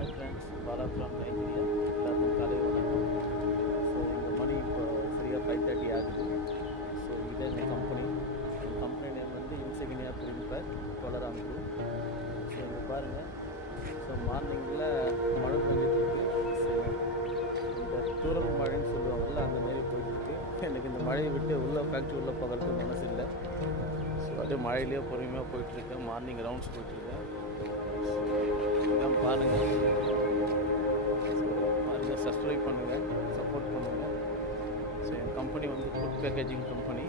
Hi friends, Bala from Nigeria. எல்லாருக்கும் காலை வணக்கம். ஸோ எங்கள் மணி இப்போ சரியாக 5:30 ஆகுது. ஸோ இதே எங்கள் கம்பெனி நேம் வந்து இன்செகினியா பிரிம்பர் கொலராம்பூர். ஸோ இங்கே பாருங்கள். ஸோ மார்னிங்கில் மழை பெஞ்சிட்ருக்கு. ஸோ இந்த தூரல் மழைன்னு சொல்லுவாங்கள்ல அந்த மாரி போயிட்டுருக்கு. எனக்கு இந்த மழையை விட்டு உள்ளே ஃபேக்ட்ரி உள்ளே போகிறதுக்கு மனசு இல்லை. ஸோ அப்படியே மழையிலேயே பொறுமையாக போயிட்டுருக்கேன். மார்னிங் ரவுண்ட்ஸ் போயிட்டுருக்கேன். பாருங்கள், சப்ஸ்கிரைப் பண்ணுங்கள், சப்போர்ட் பண்ணுங்கள். ஸோ என் கம்பெனி வந்து ஃபுட் பேக்கேஜிங் கம்பெனி,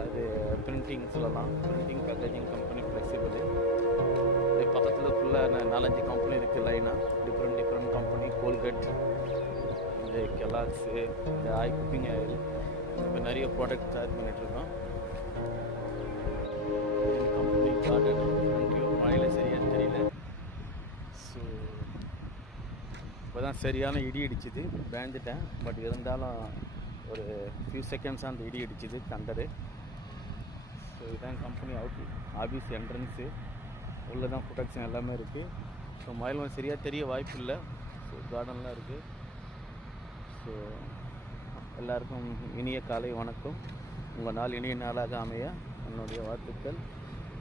அது பிரிண்டிங் சொல்லலாம், பிரிண்டிங் பேக்கேஜிங் கம்பெனி ஃப்ளெக்சிபிள். இது பக்கத்தில் ஃபுல்லாக 4-5 கம்பெனி இருக்குது லைனாக, டிஃப்ரெண்ட் கம்பெனி. கோல்கேட், இந்த கெலாக்ஸு, இந்த ஆய் குக்கிங் ஆயில், இப்போ நிறைய ப்ராடக்ட் தயார் பண்ணிகிட்ருக்கோம். என் கம்பெனி கார்டன் மழையில் சரியாக தெரியல. ஸோ இப்போ தான் சரியான இடி அடிச்சுது, பயந்துட்டேன். பட் இருந்தாலும் ஒரு ஃபியூ செகண்ட்ஸ் அந்த இடி அடிச்சுது, தண்டரு. ஸோ இதுதான் கம்பெனி ஆஃபீஸ் என்ட்ரன்ஸு. உள்ளே தான் ப்ரொடக்ஷன் எல்லாமே இருக்குது. ஸோ மயிலும் சரியாக தெரிய வாய்ப்பு இல்லை. ஸோ கார்டன்லாம் இருக்குது. ஸோ எல்லாருக்கும் இனிய காலை வணக்கம். உங்கள் நாள் இனிய நாளாக அமைய என்னுடைய வாழ்த்துக்கள்.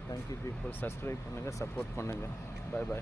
Thank you people. சப்ஸ்கிரைப் பண்ணுங்கள், சப்போர்ட் பண்ணுங்கள். பாய் பாய்.